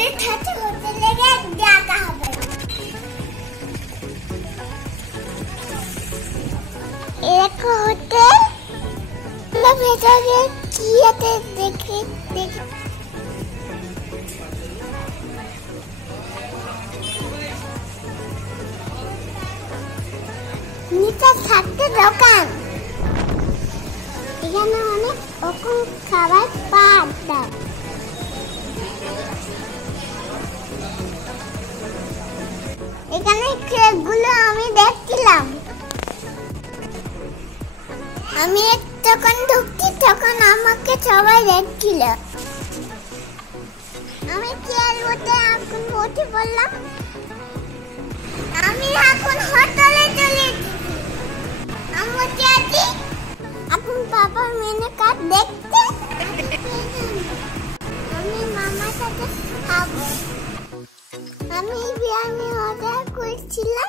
ওদের সাথে হোটেলে গিয়ে দেখা হবে। এরকম হোটেল ভেতরে কি আছে দেখি দেখি। নিচে থাকতে দোকান, এখানে অনেক রকম খাবার পাওয়া যায়। এখানে কেকগুলো আমি দেখছিলাম। আমি যখন ঢুকছি তখন আমাকে সবাই দেখছিল। আমি চেয়ার বসে এখন বসে পড়লাম। আমি এখন হোটেলে চলে আমি যাচ্ছি এখন বাবার মেনু কার্ড দেখতে। আমি মামার সাথে খাবো। আমি বিরিয়ানি অর্ডার করেছিলাম।